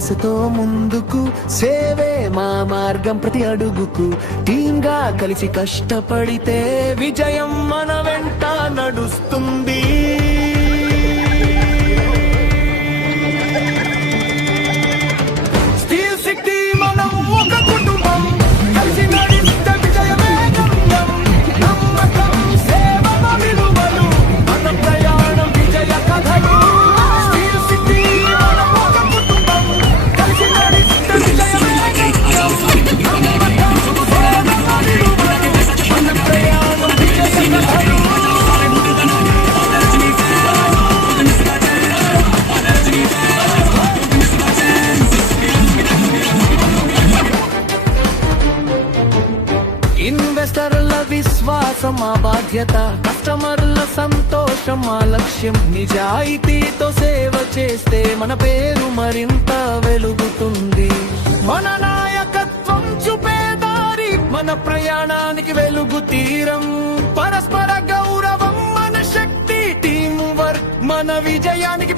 ఆశతో ముందుకు, సేవే మా మార్గం ప్రతి అడుగుకు. టీమ్ గా కలిసి కష్టపడితే విజయం మన వెంట నడుస్తుంది. ఇన్వెస్టర్ల విశ్వాసం మా బాధ్యత, కస్టమర్ల సంతోషం మా లక్ష్యం. నిజాయితీతో సేవ చేస్తే మన పేరు మరింత వెలుగుతుంది. మన నాయకత్వం చూపేదారి, మన ప్రయాణానికి వెలుగు తీరం. పరస్పర గౌరవం మన శక్తి, టీం వర్క్ మన విజయానికి